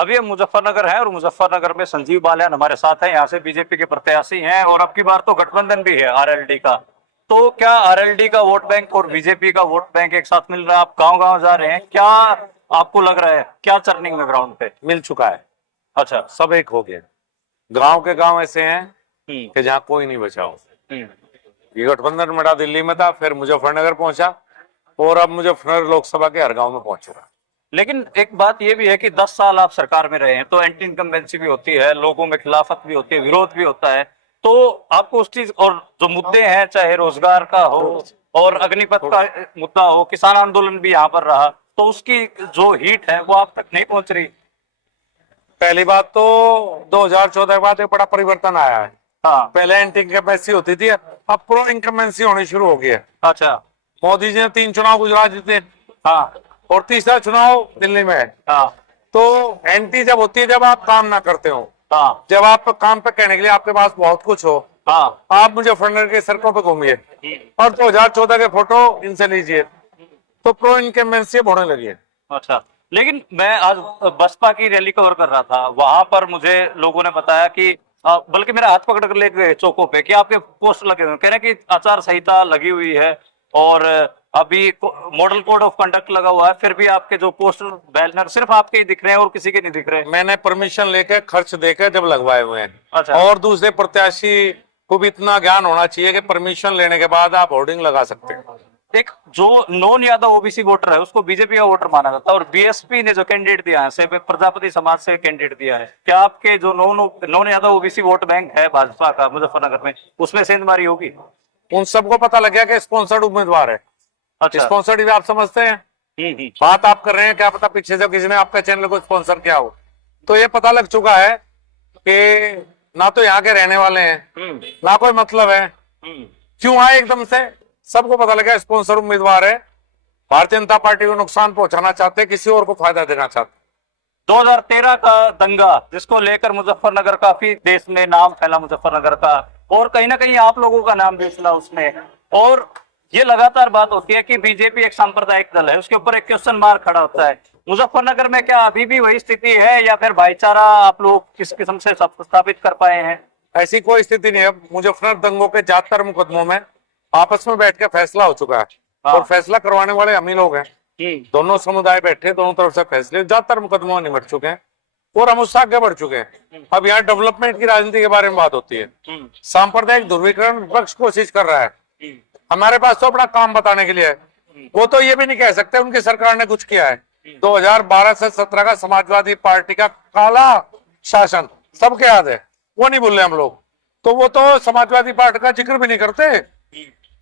अभी हम मुजफ्फरनगर है और मुजफ्फरनगर में संजीव बालियान हमारे साथ हैं, यहाँ से बीजेपी के प्रत्याशी हैं और अब की बार तो गठबंधन भी है आरएलडी का। तो क्या आरएलडी का वोट बैंक और बीजेपी का वोट बैंक एक साथ मिल रहा है? आप गांव-गांव जा रहे हैं, क्या आपको लग रहा है क्या चर्निंग में ग्राउंड पे? मिल चुका है, अच्छा। सब एक हो गया। गांव के गांव ऐसे हैं कि जहाँ कोई नहीं बचा हो। हम्म। ये गठबंधन बड़ा दिल्ली में था, फिर मुजफ्फरनगर पहुंचा और अब मुजफ्फरनगर लोकसभा के हर गांव में पहुंच चुका। लेकिन एक बात ये भी है कि 10 साल आप सरकार में रहे हैं तो एंटी इनकम्बेंसी भी होती है, लोगों में खिलाफत भी होती है, विरोध भी होता है। तो आपको उस चीज और जो मुद्दे हैं, चाहे रोजगार का हो और अग्निपथ का मुद्दा हो, किसान आंदोलन भी यहाँ पर रहा, तो उसकी जो हीट है वो आप तक नहीं पहुंच रही। पहली बात तो 2014 के बाद एक बड़ा परिवर्तन आया है। हाँ। पहले एंटी इनकम्बेंसी होती थी, अब प्रो इनकम्बेंसी होनी शुरू हो गई है। अच्छा। मोदी जी ने 3 चुनाव गुजरात जीते। हाँ। और तीसरा चुनाव दिल्ली में है। हाँ। तो एंटी जब होती है जब आप काम ना करते हो। हाँ। जब आप काम पे कहने के लिए आपके पास बहुत कुछ हो। हाँ। आप मुजफ्फरनगर के सड़कों पे घूमिए और 2014 के फोटो इनसे लीजिए तो प्रो इनकम्बेंसी होने लगी है। अच्छा। लेकिन मैं आज बसपा की रैली कवर कर रहा था, वहां पर मुझे लोगों ने बताया कि बल्कि मेरा हाथ पकड़ कर ले गए चौकों पे कि आपके पोस्ट लगे हुए, कह रहे हैं कि आचार संहिता लगी हुई है और अभी मॉडल कोड ऑफ कंडक्ट लगा हुआ है, फिर भी आपके जो पोस्टर बैनर सिर्फ आपके ही दिख रहे हैं और किसी के नहीं दिख रहे। मैंने परमिशन लेके खर्च देकर जब लगवाए हुए हैं। अच्छा। और दूसरे प्रत्याशी को भी इतना ज्ञान होना चाहिए कि परमिशन लेने के बाद आप होर्डिंग लगा सकते हैं। एक जो नॉन यादव ओबीसी वोटर है उसको बीजेपी का वोटर माना जाता है और बीएसपी ने जो कैंडिडेट दिया है, प्रजापति समाज से कैंडिडेट दिया है, क्या आपके जो non Yadav OBC vote bank है भाजपा का मुजफ्फरनगर में, उसमें सेंधमारी होगी? उन सबको पता लग गया कि स्पॉन्सर्ड उम्मीदवार है। अच्छा। स्पॉन्सर्ड आप समझते हैं? बात आप कर रहे हैं, क्या पता पीछे से किसी ने आपका चैनल को स्पॉन्सर किया हो। तो ये पता लग चुका है कि ना तो यहाँ के रहने वाले हैं, ना कोई मतलब है, क्यों आए एकदम से। सबको पता लगा स्पॉन्सर उम्मीदवार है, भारतीय जनता पार्टी को नुकसान पहुंचाना चाहते, किसी और को फायदा देना चाहते। 2013 का दंगा जिसको लेकर मुजफ्फरनगर काफी देश में नाम फैला मुजफ्फरनगर का, और कहीं ना कहीं आप लोगों का नाम भी फैला उसमें, और ये लगातार बात होती है कि बीजेपी एक सांप्रदायिक दल है, उसके ऊपर एक क्वेश्चन मार्क खड़ा होता है। मुजफ्फरनगर में क्या अभी भी वही स्थिति है या फिर भाईचारा आप लोग किस किस्म से स्थापित कर पाए हैं? ऐसी कोई स्थिति नहीं है। मुजफ्फरनगर दंगों के ज्यादातर मुकदमों में आपस में बैठ के फैसला हो चुका है। हाँ। और फैसला करवाने वाले हम ही लोग हैं। दोनों समुदाय बैठे, दोनों तरफ से फैसले ज्यादातर मुकदमों में निपट चुके हैं और हम उससे आगे बढ़ चुके हैं। अब यहाँ डेवलपमेंट की राजनीति के बारे में बात होती है। सांप्रदायिक ध्रुवीकरण विपक्ष कोशिश कर रहा है। हमारे पास तो अपना काम बताने के लिए है। वो तो ये भी नहीं कह सकते उनकी सरकार ने कुछ किया है। 2012 से 17 का समाजवादी पार्टी का काला शासन सबके याद है, वो नहीं भूल रहे हम लोग। तो वो तो समाजवादी पार्टी का जिक्र भी नहीं करते,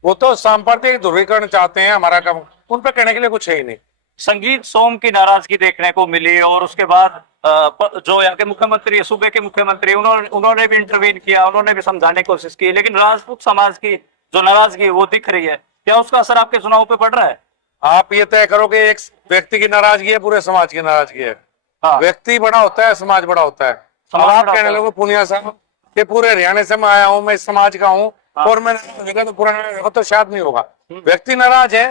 वो तो सांप्रदायिक ध्रुवीकरण चाहते हैं। हमारा काम उन पर कहने के लिए कुछ है ही नहीं। संगीत सोम की नाराजगी देखने को मिली और उसके बाद जो यहाँ के मुख्यमंत्री, सूबे के मुख्यमंत्री, उन्होंने भी इंटरवीन किया, उन्होंने भी समझाने की कोशिश की, लेकिन राजपूत समाज की जो नाराजगी है वो दिख रही है। क्या उसका असर आपके चुनाव पे पड़ रहा है? आप ये तय करो कि एक व्यक्ति की नाराजगी है, पूरे समाज की नाराजगी है। हाँ। व्यक्ति बड़ा होता है, समाज बड़ा होता है। अब आप कहने लगे पुनिया साहब कि पूरे हरियाणा से मैं आया हूँ, मैं इस समाज का हूँ। हाँ। और मैंने तो पुराना तो शायद नहीं होगा। व्यक्ति नाराज है,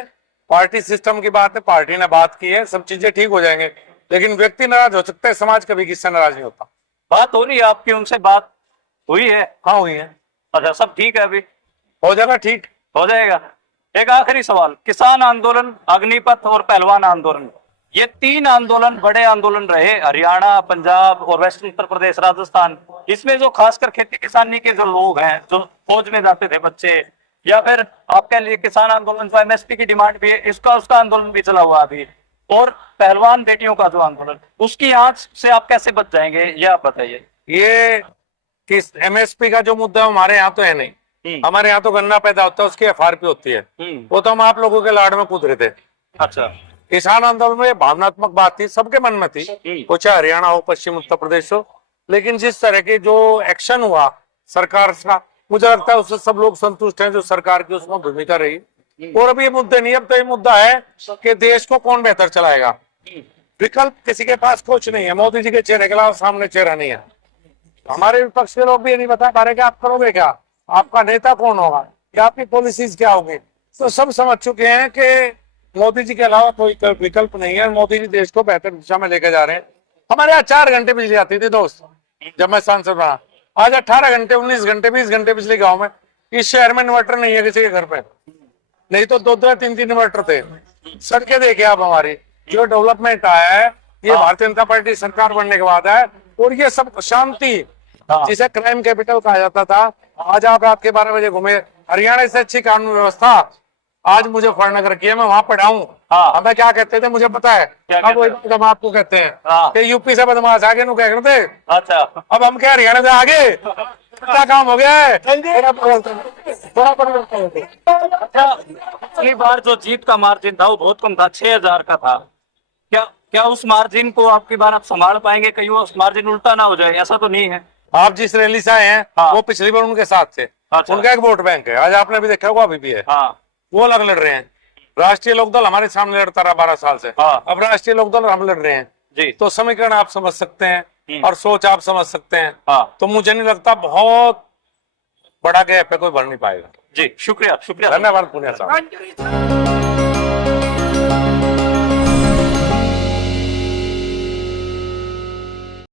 पार्टी सिस्टम की बात है, पार्टी ने बात की है, सब चीजें ठीक हो जाएंगे, लेकिन व्यक्ति नाराज हो सकता है, समाज कभी किससे नाराज नहीं होता। बात हो रही है आपकी, उनसे बात हुई है? हाँ हुई है। अच्छा, सब ठीक है? अभी हो जाएगा, ठीक हो जाएगा। एक आखिरी सवाल, किसान आंदोलन, अग्निपथ और पहलवान आंदोलन, ये 3 आंदोलन बड़े आंदोलन रहे हरियाणा, पंजाब और वेस्टर्न उत्तर प्रदेश, राजस्थान। इसमें जो खासकर खेती किसानी के जो लोग हैं, जो फौज में जाते थे बच्चे, या फिर आपके लिए किसान आंदोलन जो एमएसपी की डिमांड भी है, उसका आंदोलन भी चला हुआ अभी, और पहलवान बेटियों का जो आंदोलन, उसकी आंच से आप कैसे बच जाएंगे, ये आप बताइए। ये किस एमएसपी का जो मुद्दा हमारे यहाँ तो है नहीं। हमारे यहाँ तो गन्ना पैदा होता है, उसकी एफआरपी होती है। वो तो हम आप लोगों के लाड़ में कूद रहे थे। अच्छा। किसान आंदोलन में भावनात्मक बात थी, सबके मन में थी, वो चाहे हरियाणा हो, पश्चिम उत्तर प्रदेश हो, लेकिन जिस तरह के जो एक्शन हुआ सरकार का, मुझे लगता है उससे सब लोग संतुष्ट हैं जो सरकार की उसमें भूमिका रही। और अब ये मुद्दे नहीं, अब तो ये मुद्दा है कि देश को कौन बेहतर चलाएगा। विकल्प किसी के पास कुछ नहीं है। मोदी जी के चेहरे के अलावा सामने चेहरा नहीं है। हमारे विपक्ष के लोग भी ये नहीं बता पा रहे कि आप करोगे क्या, आपका नेता कौन होगा, क्या आपकी पॉलिसीज क्या होगी। तो सब समझ चुके हैं कि मोदी जी के अलावा कोई विकल्प नहीं है। मोदी जी देश को बेहतर दिशा में लेकर जा रहे हैं। हमारे यहाँ 4 घंटे बिजली आती थी दोस्त, जब मैं सांसद रहा। आज 18 घंटे, 19 घंटे, 20 घंटे बिजली गाँव में। इस शहर में इन्वर्टर नहीं है किसी के घर पे, नहीं तो 2-2, 3-3 इन्वर्टर थे। सड़कें देखिए आप, हमारी जो डेवलपमेंट आया है ये भारतीय जनता पार्टी सरकार बनने के बाद है। और ये सब शांति, जिसे क्राइम कैपिटल कहा जाता था, आज आप रात के 12 बजे घूमे। हरियाणा से अच्छी कानून व्यवस्था आज मुजफ्फरनगर की है। मैं वहां पढ़ा हूँ। हमें क्या कहते थे मुझे पता है, अब वही आपको कहते हैं कि यूपी से बदमाश आगे नु क्या करते। अच्छा, अब हम क्या हरियाणा से आगे, क्या काम हो गया है। अच्छा, पिछली बार जो जीत का मार्जिन था वो बहुत कम था, 6,000 का था। क्या उस मार्जिन को आपकी बार आप संभाल पाएंगे? कहीं वो मार्जिन उल्टा ना हो जाए, ऐसा तो नहीं है? आप जिस रैली से आए हैं वो पिछली बार उनके साथ थे। अच्छा। उनका एक वोट बैंक है, आज आपने भी देखा होगा, अभी भी है। वो अलग लड़ रहे हैं। राष्ट्रीय लोकदल हमारे सामने लड़ता रहा 12 साल से। अब राष्ट्रीय लोकदल हम लड़ रहे हैं जी। तो समीकरण आप समझ सकते हैं और सोच आप समझ सकते हैं। तो मुझे नहीं लगता बहुत बड़ा गैप है, कोई भर नहीं पाएगा। जी, शुक्रिया, शुक्रिया, धन्यवाद पुनिया साहब।